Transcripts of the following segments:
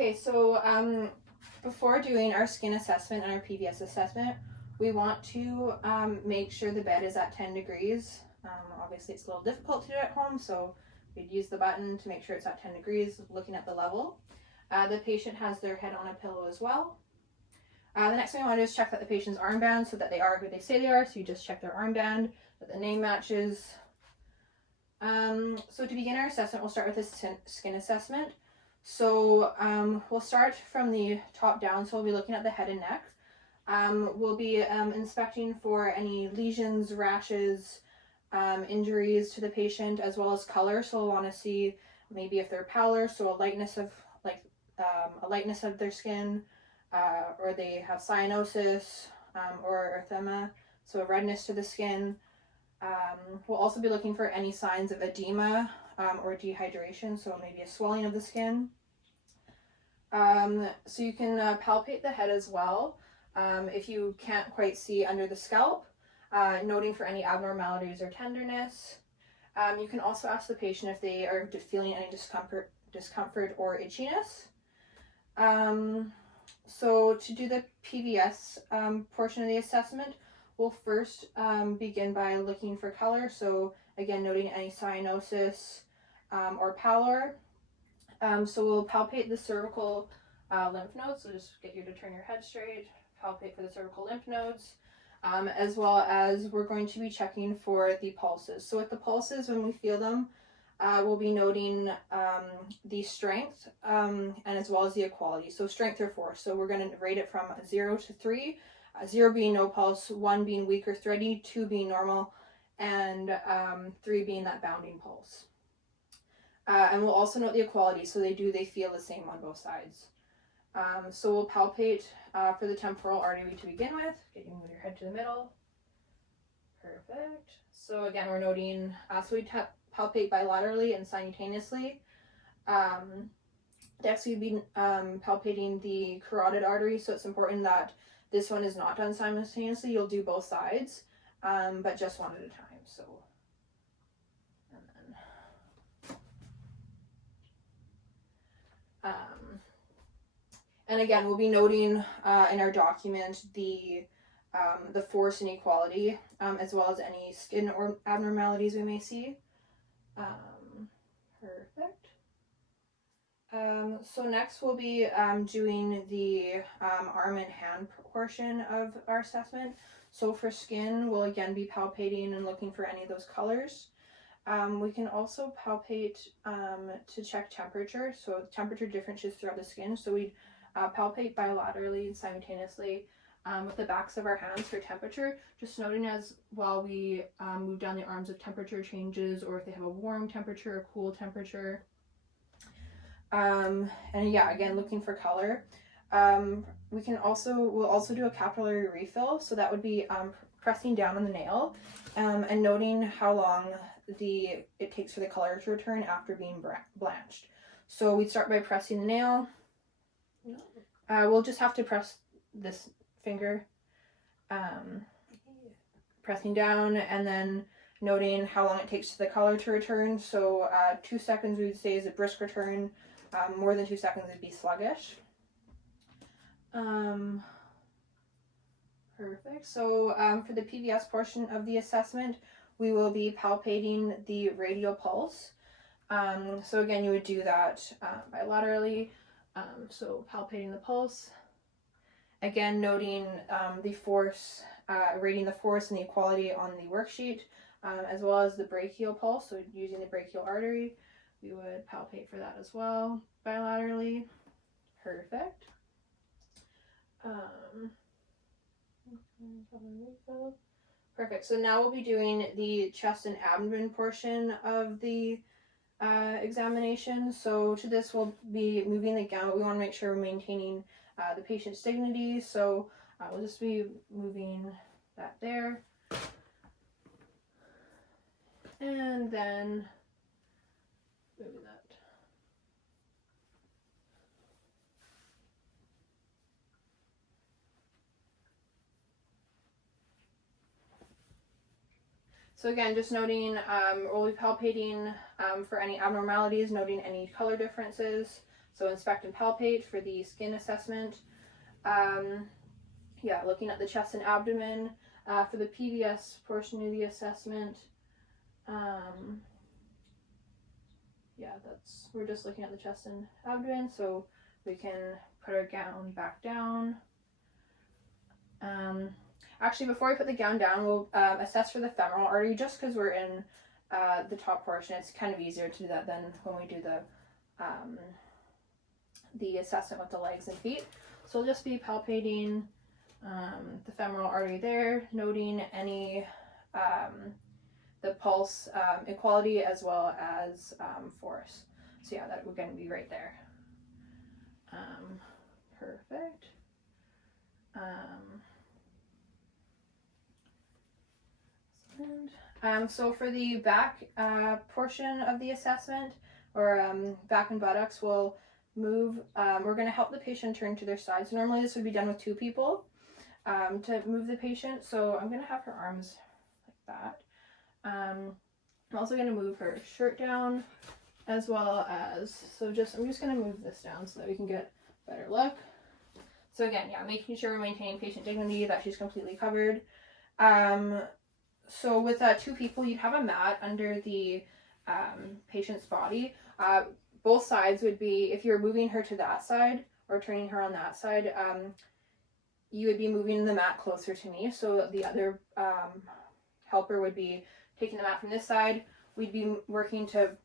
Okay, so before doing our skin assessment and our PVS assessment, we want to make sure the bed is at 10 degrees. Obviously it's a little difficult to do at home, so we'd use the button to make sure it's at 10 degrees, looking at the level. The patient has their head on a pillow as well. The next thing I want to do is check that the patient's armband, so that they are who they say they are. So you just check their armband, that the name matches. So to begin our assessment, we'll start with a skin assessment. So we'll start from the top down, so we'll be looking at the head and neck. We'll be inspecting for any lesions, rashes, injuries to the patient, as well as color. So we'll want to see maybe if they're paler, so a lightness of their skin, or they have cyanosis, or erythema, so a redness to the skin. We'll also be looking for any signs of edema or dehydration, so maybe a swelling of the skin. So you can palpate the head as well if you can't quite see under the scalp, noting for any abnormalities or tenderness. You can also ask the patient if they are feeling any discomfort or itchiness. So to do the PVS portion of the assessment, we'll first begin by looking for color. So again, noting any cyanosis or pallor. So we'll palpate the cervical lymph nodes. So just get you to turn your head straight, palpate for the cervical lymph nodes, as well as we're going to be checking for the pulses. So with the pulses, when we feel them, we'll be noting the strength and as well as the equality. So strength or force. So we're going to rate it from 0 to 3. 0 being no pulse, 1 being weak or thready, 2 being normal, and 3 being that bounding pulse. And we'll also note the equality. So they feel the same on both sides. So we'll palpate for the temporal artery to begin with. Get you to move your head to the middle. Perfect. So again, we're noting, so we palpate bilaterally and simultaneously. Next, we'd be palpating the carotid artery. So it's important that this one is not done simultaneously. You'll do both sides, but just one at a time. So, and again, we'll be noting in our document the force and equality, as well as any skin or abnormalities we may see. Perfect. So next we'll be doing the arm and hand portion of our assessment. So for skin, we'll again be palpating and looking for any of those colors. We can also palpate to check temperature, so temperature differences throughout the skin. So we palpate bilaterally and simultaneously with the backs of our hands for temperature, just noting as while we move down the arms if temperature changes or if they have a warm temperature or cool temperature. And yeah, again, looking for color. We'll also do a capillary refill. So that would be pressing down on the nail and noting how long it takes for the color to return after being blanched. So we'd start by pressing the nail. We'll just have to press this finger, pressing down, and then noting how long it takes for the color to return. So 2 seconds we would say is a brisk return. More than 2 seconds would be sluggish. Perfect. So for the PVS portion of the assessment, we will be palpating the radial pulse. So again, you would do that bilaterally. So palpating the pulse. Again, noting the force, rating the force and the equality on the worksheet, as well as the brachial pulse. So using the brachial artery, we would palpate for that as well, bilaterally. Perfect. Perfect. So now we'll be doing the chest and abdomen portion of the examination. So to this, we'll be moving the gown. We want to make sure we're maintaining the patient's dignity. So we'll just be moving that there. And then moving that. So again, just noting, we'll be palpating for any abnormalities, noting any color differences, So inspect and palpate for the skin assessment. Yeah, looking at the chest and abdomen for the PVS portion of the assessment. Yeah, we're just looking at the chest and abdomen, so we can put our gown back down. Actually, before we put the gown down, we'll assess for the femoral artery, just because we're in the top portion. It's kind of easier to do that than when we do the assessment with the legs and feet. So we'll just be palpating the femoral artery there, noting any the pulse equality as well as force. So yeah, that we're going to be right there. Perfect. So for the back portion of the assessment, or back and buttocks, we'll move, we're going to help the patient turn to their side. So normally this would be done with 2 people to move the patient. So I'm going to have her arms like that. I'm also going to move her shirt down, as well as, I'm just going to move this down so that we can get a better look. So again, yeah, making sure we're maintaining patient dignity, that she's completely covered. So with 2 people, you'd have a mat under the patient's body. Both sides would be, if you're moving her to that side or turning her on that side, you would be moving the mat closer to me. So the other helper would be taking the mat from this side. We'd be working to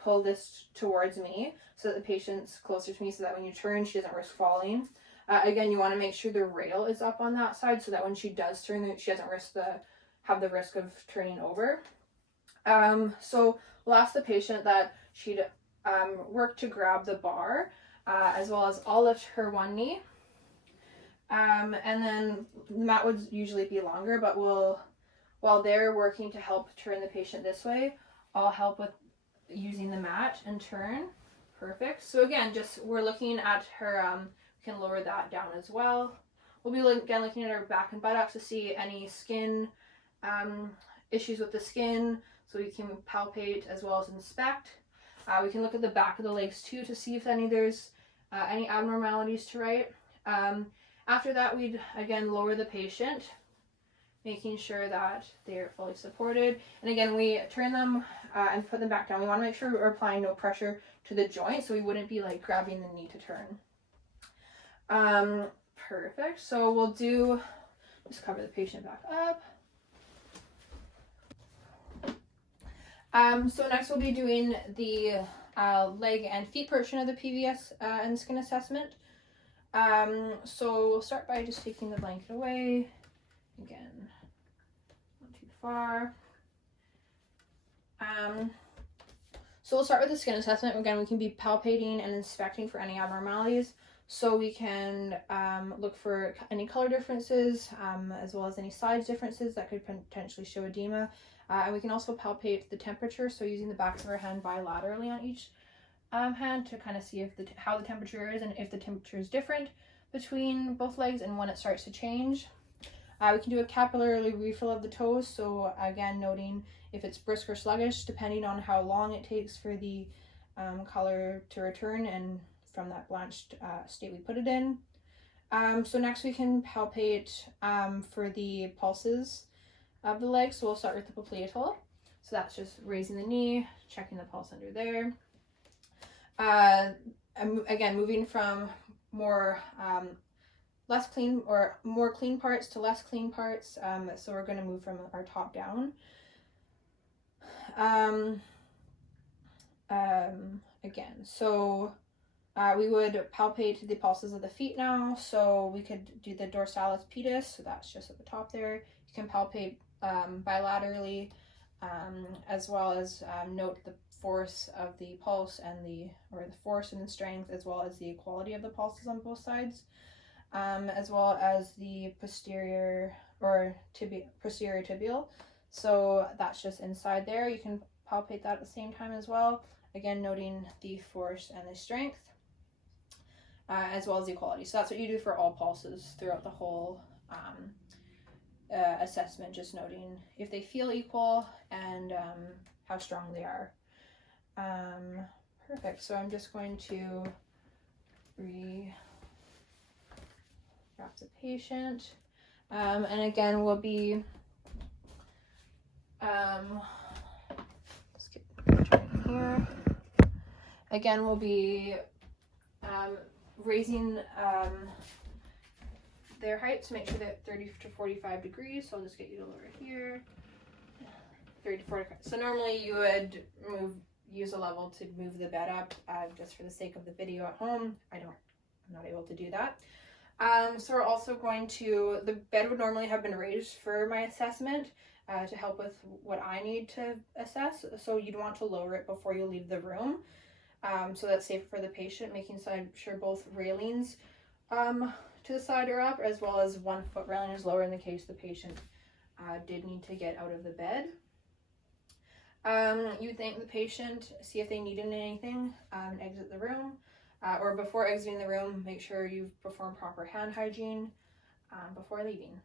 pull this towards me so that the patient's closer to me, so that when you turn, she doesn't risk falling. Again, you want to make sure the rail is up on that side so that when she does turn, she doesn't have the risk of turning over. So we'll ask the patient that she'd work to grab the bar, as well as I'll lift her one knee. And then the mat would usually be longer, but while they're working to help turn the patient this way, I'll help with using the mat and turn. Perfect. So again, we're looking at her, we can lower that down as well. We'll be again looking at her back and buttocks to see any skin issues with the skin, so we can palpate as well as inspect. We can look at the back of the legs too to see if there's any abnormalities to right. After that, we'd again lower the patient, making sure that they're fully supported. And again, we turn them and put them back down. We want to make sure we're applying no pressure to the joint, so we wouldn't be like grabbing the knee to turn. Perfect. So we'll just cover the patient back up. So next we'll be doing the leg and feet portion of the PVS and skin assessment. So we'll start by just taking the blanket away. Again, not too far. So we'll start with the skin assessment. Again, we can be palpating and inspecting for any abnormalities. So we can look for any color differences, as well as any size differences that could potentially show edema. And we can also palpate the temperature, so using the backs of our hand bilaterally on each hand to kind of see how the temperature is, and if the temperature is different between both legs and when it starts to change. We can do a capillary refill of the toes, so again noting if it's brisk or sluggish depending on how long it takes for the color to return and from that blanched state we put it in. So next we can palpate for the pulses of the legs. So we'll start with the popliteal. So that's just raising the knee, checking the pulse under there. Again, moving from more clean parts to less clean parts. So we're going to move from our top down. Again, so we would palpate the pulses of the feet now. So we could do the Dorsalis Pedis. So that's just at the top there. You can palpate bilaterally, as well as note the force of the pulse and the force and the strength, as well as the equality of the pulses on both sides, as well as the posterior tibial. So that's just inside there. You can palpate that at the same time as well. Again, noting the force and the strength, as well as the equality. So that's what you do for all pulses throughout the whole assessment, just noting if they feel equal and how strong they are. Perfect. So I'm just going to re-wrap the patient. And again, we'll be, let's get here. Again, we'll be raising their height to make sure that 30 to 45 degrees. So I'll just get you to lower here. 30 to 45. So normally you would use a level to move the bed up, just for the sake of the video at home. I'm not able to do that. So we're also going to, the bed would normally have been raised for my assessment to help with what I need to assess. So you'd want to lower it before you leave the room. So that's safer for the patient, making sure both railings to the side are up, as well as 1 foot railing is lower in the case the patient did need to get out of the bed. You thank the patient, see if they needed anything, and exit the room. Or before exiting the room, make sure you've performed proper hand hygiene before leaving.